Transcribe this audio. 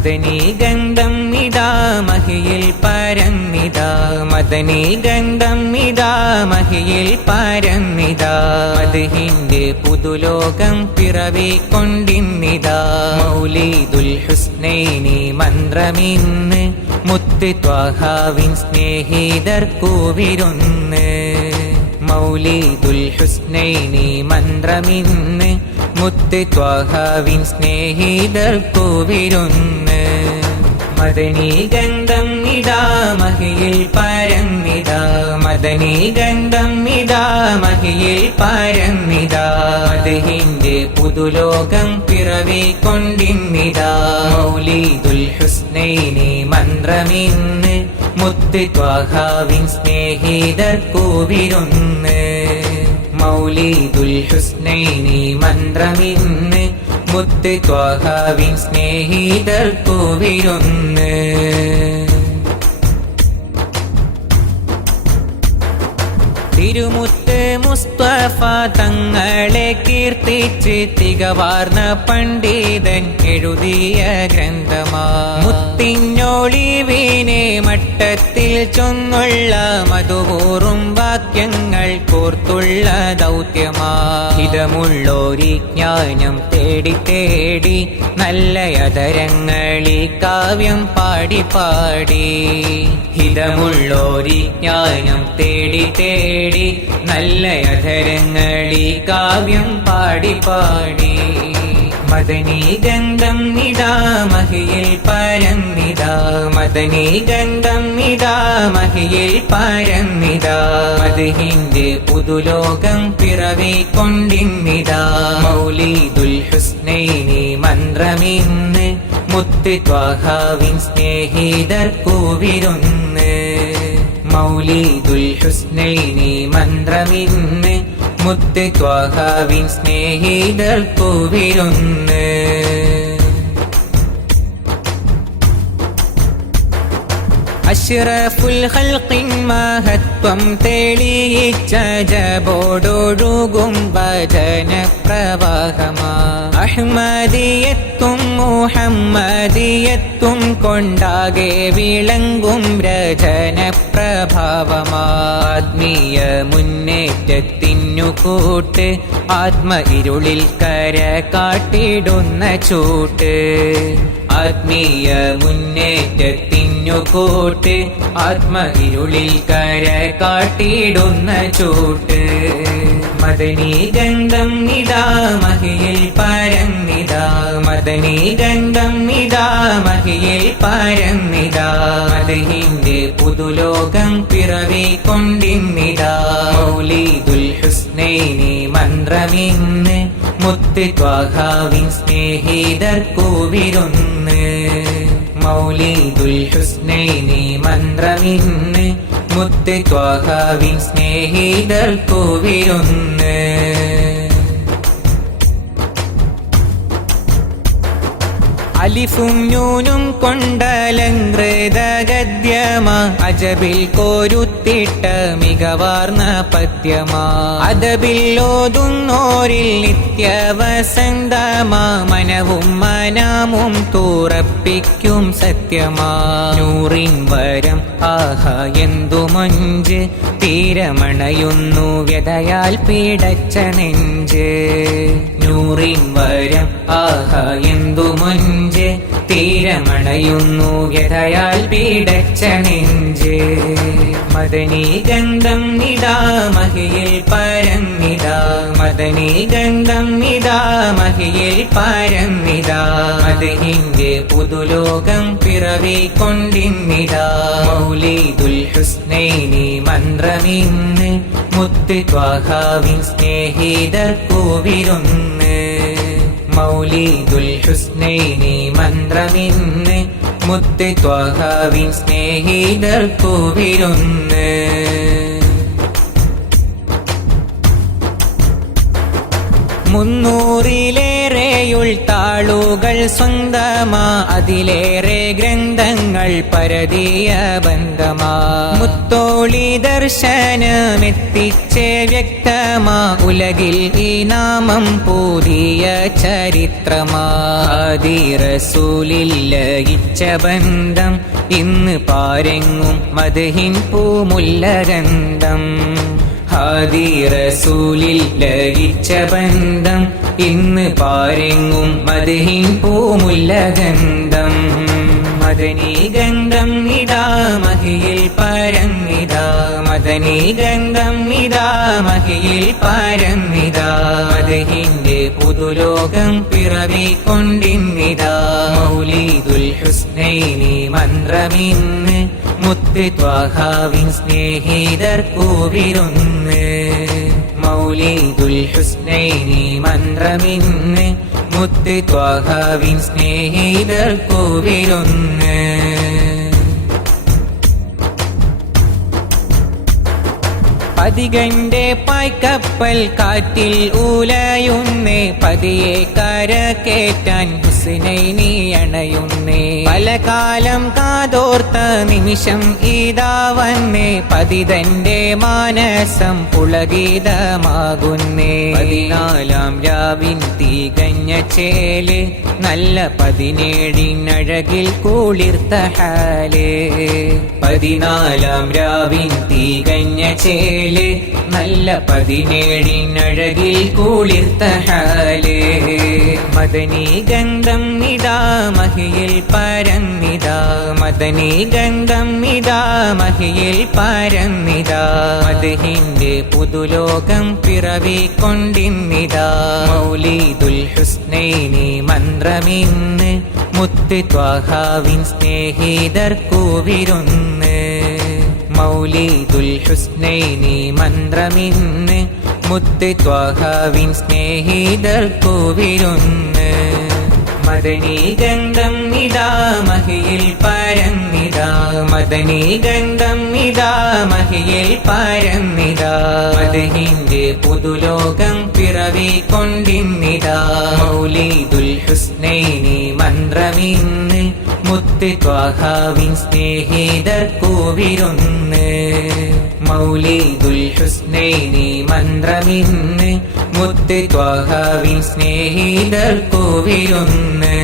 മദനീ ഗന്ധം ഇതാ മഹിയിൽ പരന്നിതാ, മദനീ ഗന്ധം ഇതാ മഹിയിൽ പരന്നിതാ. മദ്ഹിന്റെ പുതുലോകം പിറവിക്കൊണ്ടിന്നിതാ. മൗലീദുൽ ഹുസ്നൈനി മന്ത്രമിന്ന് മുത്ത് ത്വാഹാവിൻ സ്നേഹിതർക്കു വിരുന്ന്. മൗലീദുൽ ഹുസ്നൈനി മന്ത്രമിന്ന് മുത്ത് ത്വാഹാവിൻ സ്നേഹിതർക്കു വിരുന്ന്. മദനീ ഗന്ധം ഇതാ മഹിയിൽ പരന്നിതാ, മദനീ ഗന്ധം ഇതാ മഹിയിൽ പരന്നിതാ. മദ്ഹിന്റെ പുതുലോകം പിറവിക്കൊണ്ടിന്നിതാ. മൗലീദുൽ ഹുസ്നൈനി മന്ത്രമിന്ന് മുത്ത് ത്വാഹാവിൻ സ്നേഹിതർക്കു വിരുന്ന്. മൗലീദുൽ ഹുസ്നൈനി മന്ത്രമിന്ന് മുത്ത് ത്വാഹാവിൻ സ്നേഹിതർക്കു വിരുന്ന്. തിരുമുത്ത് മുസ്തഫ തങ്ങളെ കീർത്തിച്ച് തികവാർന്ന പണ്ഡിതൻ എഴുതിയ ഗ്രന്ഥമാ. മുത്തിനൊളിവിനെ മട്ടത്തിൽ ചൊന്നുള്ള മധുകൂറും വാക്യങ്ങൾ കോർത്തുള്ള ദൗത്യമാ. ഹിതമുള്ളോരി ജ്ഞാനം തേടി തേടി നല്ല അധരങ്ങളി കാവ്യം പാടി പാടി. ഹിതമുള്ളോരി ജ്ഞാനം തേടി തേടി നല്ല അധരങ്ങളി കാവ്യം പാടി പാടി. മദനീ ഗന്ധം ഇതാ മഹിയിൽ പരന്നിതാ, മദനീ ഗന്ധം ഇതാ മഹിയിൽ പരന്നിതാ. മദ്ഹിന്റെ പുതുലോകം പിറവിക്കൊണ്ടിന്നിതാ. മൗലീദുൽ ഹുസ്നൈനി മന്ത്രമിന്ന് മുത്ത് ത്വാഹാവിൻ സ്നേഹിതർക്കു വിരുന്ന്. മൗലീദുൽ ഹുസ്നൈനി മന്ത്രമിന്ന് മുത്ത് ത്വാഹാവിൻ സ്നേഹിതർക്കു വിരുന്ന്. അഷ്റഫുൽ ഖൽഖിൻ മഹത്വം തെളിയിച്ച ജബോടൊഴുകും ഭജന പ്രവാഹമാ. അഹ്മദിയത്തും മുഹമ്മദിയത്തും കൊണ്ടാകെ വിളങ്ങും രചന പ്രഭാവമാ. ആത്മീയ മുന്നേറ്റത്തിനു കൂട്ട് ആത്മ ഇരുളിൽ കര കാട്ടിടുന്ന ചൂട്ട്. ആത്മീയ മുന്നേറ്റത്തിനു കൂട്ട് ആത്മ ഇരുളിൽ കര കാട്ടിടുന്ന ചൂട്ട്. മദനീ ഗന്ധം ഇതാ മഹിയിൽ പരന്നിതാ, മദനീ ഗന്ധം ഇതാ മഹിയിൽ പരന്നിതാ. മദ്ഹിന്റെ പുതുലോകം പിറവിക്കൊണ്ടിന്നിതാ. മൗലീദുൽ ഹുസ്നൈനി മന്ത്രമിന്ന് മുത്ത് ത്വാഹാവിൻ സ്നേഹിതർക്കു വിരുന്ന്. മൗലീദുൽ ഹുസ്നൈനി മന്ത്രമിന്ന് മുത്ത് ത്വാഹാവിൻ സ്നേഹിതർക്കു വിരുന്ന്. അലിഫും നൂനും കൊണ്ടലങ്കൃത ഗദ്യമാ. അജബിൽ കോരുത്തിട്ട മികവാർന്ന പദ്യമാ. അദബിൽ ഓതുന്നോരിൽ നിത്യവസന്തമാ. മനവും മനാമും തുറപ്പിക്കും സത്യമാ. നൂറിൻ വരം ആഹാ എന്തു മൊഞ്ച്, തീരമണയുന്നു വ്യതയാൽ പീഡച്ച നെഞ്ച്. നൂറിൻ വരം ആഹാ എന്തു മൊഞ്ച്, തീരമണയുന്നു വ്യതയാൽ പീഡച്ച നെഞ്ച്. മദനീ ഗന്ധം ഇതാ മഹിയിൽ പരന്നിതാ, മദനീ ഗന്ധം ഇതാ മഹിയിൽ പരന്നിതാ. മദ്ഹിന്റെ പുതുലോകം പിറവിക്കൊണ്ടിന്നിതാ. മൗലീദുൽ ഹുസ്നൈനി മന്ത്രമിന്ന് മുത്ത് ത്വാഹാവിൻ സ്നേഹിതർക്കു വിരുന്ന്. മൗലീദുൽ ഹുസ്നൈനി മന്ത്രമിന്ന് മുത്ത് ത്വാഹാവിൻ സ്നേഹിതർക്കു വിരുന്ന്. 300-ലേറെയുൾത്താളുകൾ സ്വന്തമാ, അതിലേറെ ഗ്രന്ഥങ്ങൾ പരതിയ ബന്ധമാ. മുത്തോളി ദർശനമെത്തിച്ചേ വ്യക്തമാ, ഉലകിൽ ഈ നാമം പുതിയ ചരിത്രമാ. ആദി റസൂലിൽ ലയിച്ച ബന്ധം ഇന്ന് പാരെങ്ങും മദ്ഹിൻ പൂമുല്ലഗന്ധം. ഹാദി റസൂലിൽ ലയിച്ച ബന്ധം ഇന്ന് പാരെങ്ങും മദ്ഹിൻ പൂമുല്ലഗന്ധം. മദനീ ഗന്ധം ഇതാ മഹിയിൽ പരന്നിതാ, മദനീ ഗന്ധം ഇതാ മഹിയിൽ പരന്നിതാ. മദ്ഹിന്റെ പുതുലോകം പിറവിക്കൊണ്ടിന്നിതാ. മൗലീദുൽ ഹുസ്നൈനി മന്ത്രമിന്ന് മുത്ത് ത്വാഹാവിൻ സ്നേഹിതർക്കു വിരുന്ന്. മൗലീദുൽ ഹുസ്നൈനി മന്ത്രമിന്ന് മുത്ത് ത്വാഹാവിൻ സ്നേഹിതർക്കു വിരുന്ന്. പതികന്റെ പായ്ക്കപ്പൽ കാറ്റിൽ ഊലയുന്നേ, പതിയെ കരകേറ്റാൻ ഹുസ്നൈനി അണയുന്നേ. പല കാലം കാതോർത്ത നിമിഷം ഇതാ വന്നേ, പതിതന്റെ മാനസം പുളകിതമാകുന്നേ. 14-ാം രാവിൻ തികഞ്ഞ ചേല്, നല്ല 17-ഴകിൽ കുളിർത്ത ഹാല്. 14-ാം രാവിൻ തികഞ്ഞ ചേല്, നല്ല 17-ഴകിൽ കുളിർത്ത ഹാല്. മദനീ ഗന്ധം ഇതാ മഹിയിൽ പരന്നിതാ, മദനീ ഗന്ധം ഇതാ മഹിയിൽ പരന്നിതാ. മദ്ഹിന്റെ പുതുലോകം പിറവിക്കൊണ്ടിന്നിതാ. മൗലീദുൽ ഹുസ്നൈനി മന്ത്രമിന്ന് മുത്ത് ത്വാഹാവിൻ സ്നേഹിതർക്കു വിരുന്ന്. മൗലീദുൽ ഹുസ്നൈനി മന്ത്രമിന്ന് മുത്ത് ത്വാഹാവിൻ സ്നേഹിതർക്കു വിരുന്ന്. മദനീ ഗന്ധം ഇതാ മഹിയിൽ പരന്നിതാ, മദനീ ഗന്ധം ഇതാ മഹിയിൽ പരന്നിതാ. മദ്ഹിന്റെ പുതുലോകം പിറവിക്കൊണ്ടിന്നിതാ. മൗലീദുൽ ഹുസ്നൈനി മന്ത്രമിന്ന് മുത്ത് ത്വാഹാവിൻ സ്നേഹിതർക്കു വിരുന്ന്. മൗലീദുൽ ഹുസ്നൈനി മന്ത്രമിന്ന് മുത്ത് ത്വാഹാവിൻ സ്നേഹിതർക്കു വിരുന്ന്.